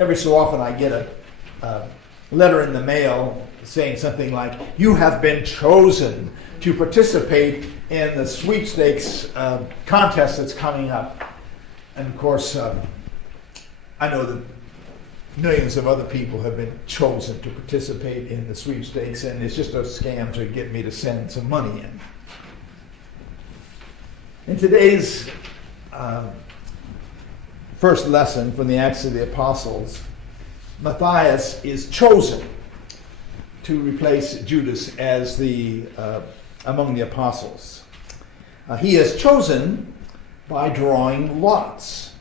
Every so often I get a letter in the mail saying something like, "You have been chosen to participate in the sweepstakes contest that's coming up." And of course, I know that millions of other people have been chosen to participate in the sweepstakes, and it's just a scam to get me to send some money in. In today's first lesson from the Acts of the Apostles, Matthias is chosen to replace Judas as among the apostles. He is chosen by drawing lots.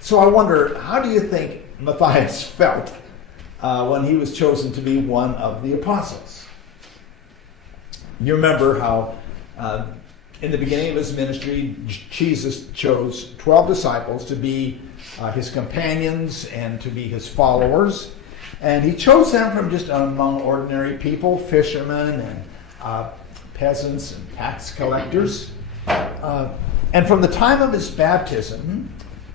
So I wonder, how do you think Matthias felt when he was chosen to be one of the apostles? You remember how in the beginning of his ministry, Jesus chose 12 disciples to be his companions and to be his followers. And he chose them from just among ordinary people, fishermen and peasants and tax collectors. And from the time of his baptism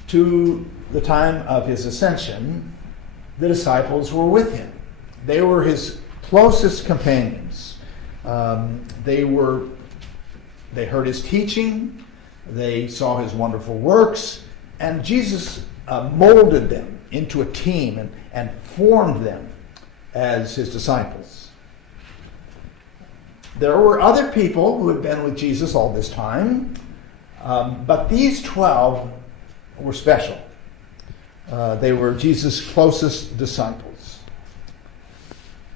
to the time of his ascension, the disciples were with him. They were his closest companions. They heard his teaching, they saw his wonderful works, and Jesus molded them into a team and formed them as his disciples. There were other people who had been with Jesus all this time, but these 12 were special. They were Jesus' closest disciples.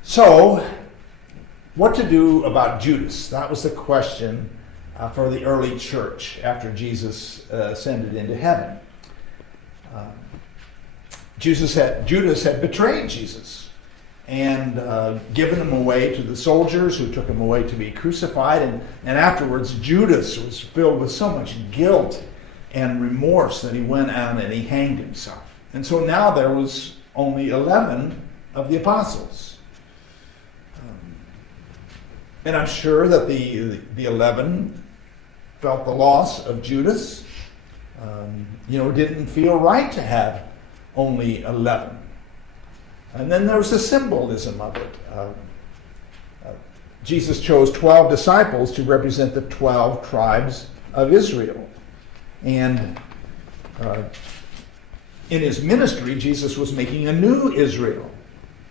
So, what to do about Judas? That was the question for the early church after Jesus ascended into heaven. Judas had betrayed Jesus and given him away to the soldiers who took him away to be crucified. And afterwards, Judas was filled with so much guilt and remorse that he went out and he hanged himself. And so now there was only 11 of the apostles. And I'm sure that the 11 felt the loss of Judas. Didn't feel right to have only 11. And then there was the symbolism of it. Jesus chose 12 disciples to represent the 12 tribes of Israel. And in his ministry, Jesus was making a new Israel.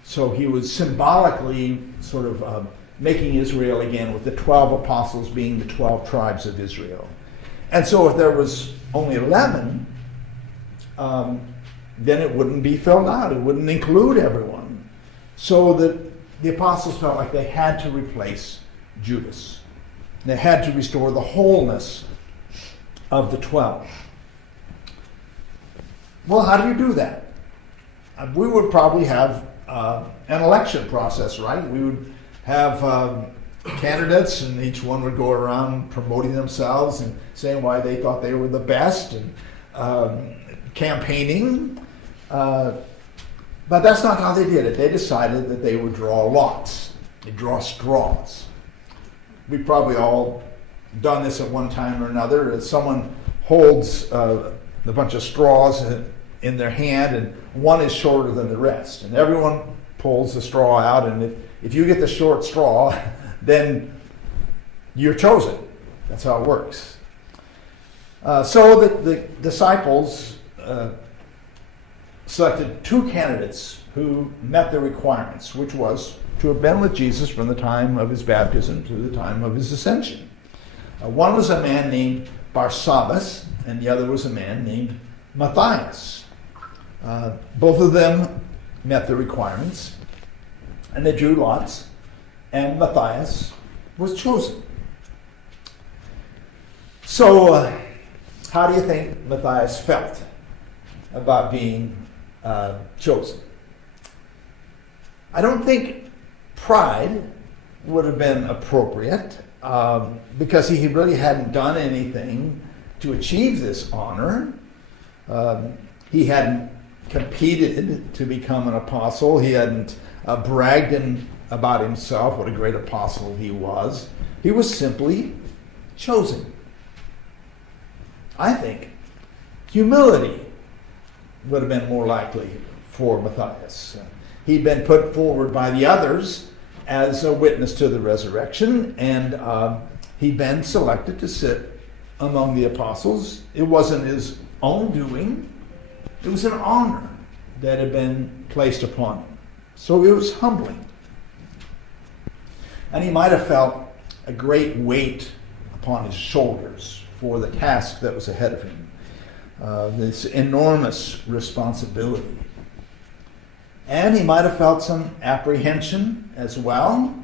So he was symbolically sort of making Israel again, with the 12 apostles being the 12 tribes of Israel. And so if there was only 11, then it wouldn't be filled out. It wouldn't include everyone. So that the apostles felt like they had to replace Judas. They had to restore the wholeness of the 12. Well, how do you do that? We would probably have an election process, right? We would have candidates, and each one would go around promoting themselves and saying why they thought they were the best, and campaigning. But that's not how they did it. They decided that they would draw lots. They'd draw straws. We've probably all done this at one time or another. As someone holds a bunch of straws in their hand, and one is shorter than the rest. And everyone pulls the straw out, and if you get the short straw, then you're chosen. That's how it works. So the disciples selected 2 candidates who met the requirements, which was to have been with Jesus from the time of his baptism to the time of his ascension. One was a man named Barsabbas, and the other was a man named Matthias. Both of them met the requirements, and they drew lots, and Matthias was chosen. So, how do you think Matthias felt about being chosen? I don't think pride would have been appropriate, because he really hadn't done anything to achieve this honor. He hadn't competed to become an apostle. He hadn't bragged about himself, what a great apostle he was. He was simply chosen. I think humility would have been more likely for Matthias. He'd been put forward by the others as a witness to the resurrection, and he'd been selected to sit among the apostles. It wasn't his own doing. It was an honor that had been placed upon him. So it was humbling. And he might have felt a great weight upon his shoulders for the task that was ahead of him. This enormous responsibility. And he might have felt some apprehension as well,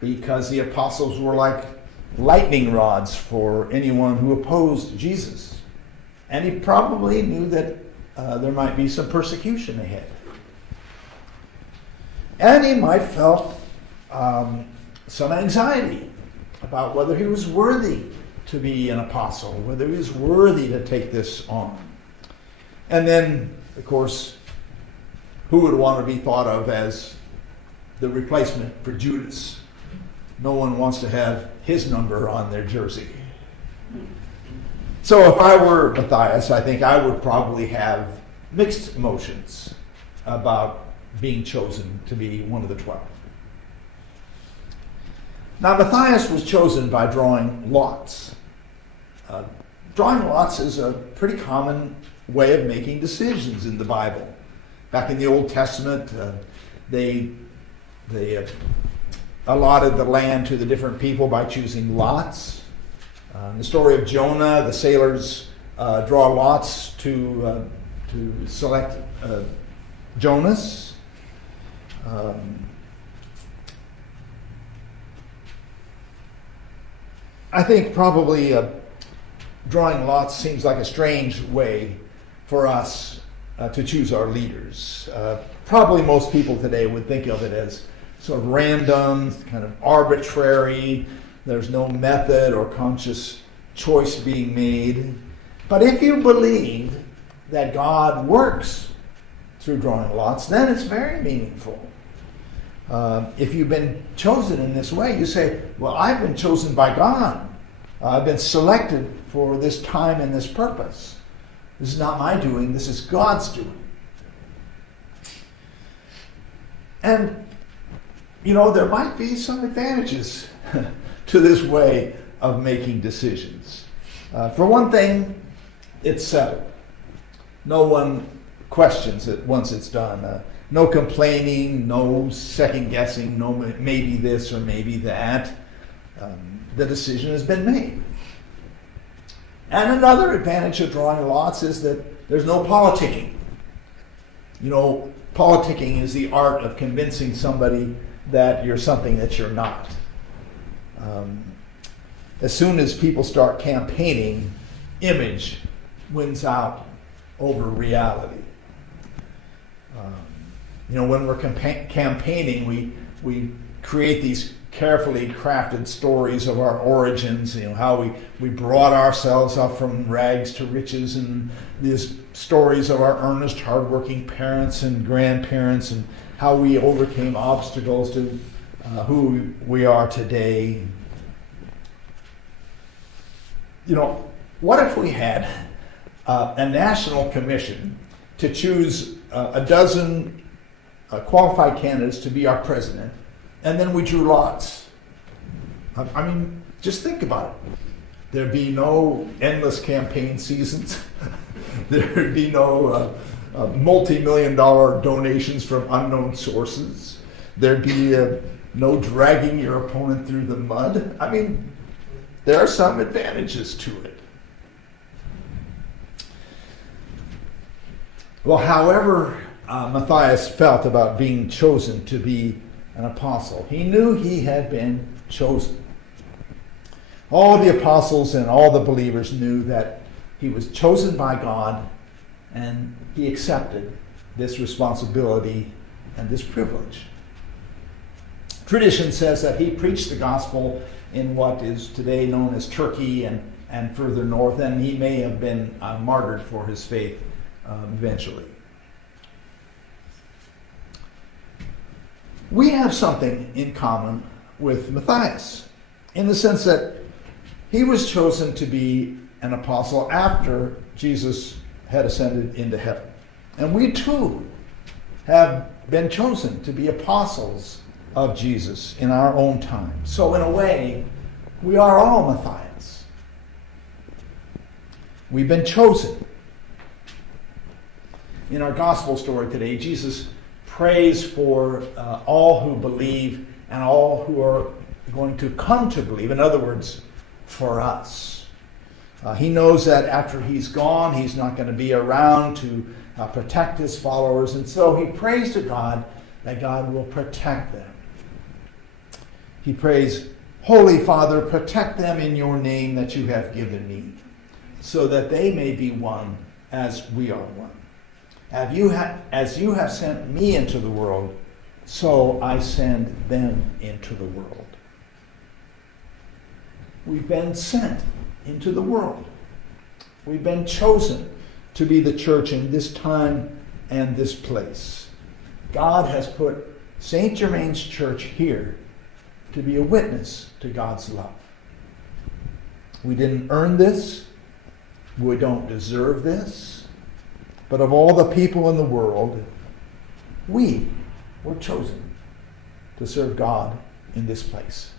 because the apostles were like lightning rods for anyone who opposed Jesus. And he probably knew that there might be some persecution ahead. And he might have felt some anxiety about whether he was worthy to be an apostle, whether he was worthy to take this on. And then, of course, who would want to be thought of as the replacement for Judas? No one wants to have his number on their jersey. So if I were Matthias, I think I would probably have mixed emotions about being chosen to be one of the 12. Now, Matthias was chosen by drawing lots. Drawing lots is a pretty common way of making decisions in the Bible. Back in the Old Testament, they allotted the land to the different people by choosing lots. In the story of Jonah, the sailors draw lots to select Jonas. I think probably drawing lots seems like a strange way for us to choose our leaders. Probably most people today would think of it as sort of random, kind of arbitrary. There's no method or conscious choice being made. But if you believe that God works through drawing lots, then it's very meaningful. If you've been chosen in this way, you say, well, I've been chosen by God. I've been selected for this time and this purpose. This is not my doing, this is God's doing. And, there might be some advantages to this way of making decisions. For one thing, it's settled. No one questions it once it's done. No complaining, no second guessing, no maybe this or maybe that. The decision has been made. And another advantage of drawing lots is that there's no politicking. Politicking is the art of convincing somebody that you're something that you're not. As soon as people start campaigning, image wins out over reality. When we're campaigning, we create these carefully crafted stories of our origins, how we brought ourselves up from rags to riches, and these stories of our earnest, hardworking parents and grandparents, and how we overcame obstacles to who we are today. What if we had a national commission to choose a dozen qualified candidates to be our president, and then we drew lots? I mean, just think about it. There'd be no endless campaign seasons. There'd be no multi-million-dollar donations from unknown sources. There'd be no dragging your opponent through the mud. I mean, there are some advantages to it. Well, however Matthias felt about being chosen to be an apostle, he knew he had been chosen. All the apostles and all the believers knew that he was chosen by God, and he accepted this responsibility and this privilege. Tradition says that he preached the gospel in what is today known as Turkey and further north, and he may have been martyred for his faith eventually. We have something in common with Matthias, in the sense that he was chosen to be an apostle after Jesus had ascended into heaven. And we too have been chosen to be apostles of Jesus in our own time. So in a way, we are all Matthias. We've been chosen. In our gospel story today, Jesus prays for all who believe and all who are going to come to believe. In other words, for us. He knows that after he's gone, he's not going to be around to protect his followers. And so he prays to God that God will protect them. He prays, Holy Father, protect them in your name that you have given me, so that they may be one as we are one. As you have sent me into the world, so I send them into the world. We've been sent into the world. We've been chosen to be the church in this time and this place. God has put St. Germain's church here to be a witness to God's love. We didn't earn this. We don't deserve this. But of all the people in the world, we were chosen to serve God in this place.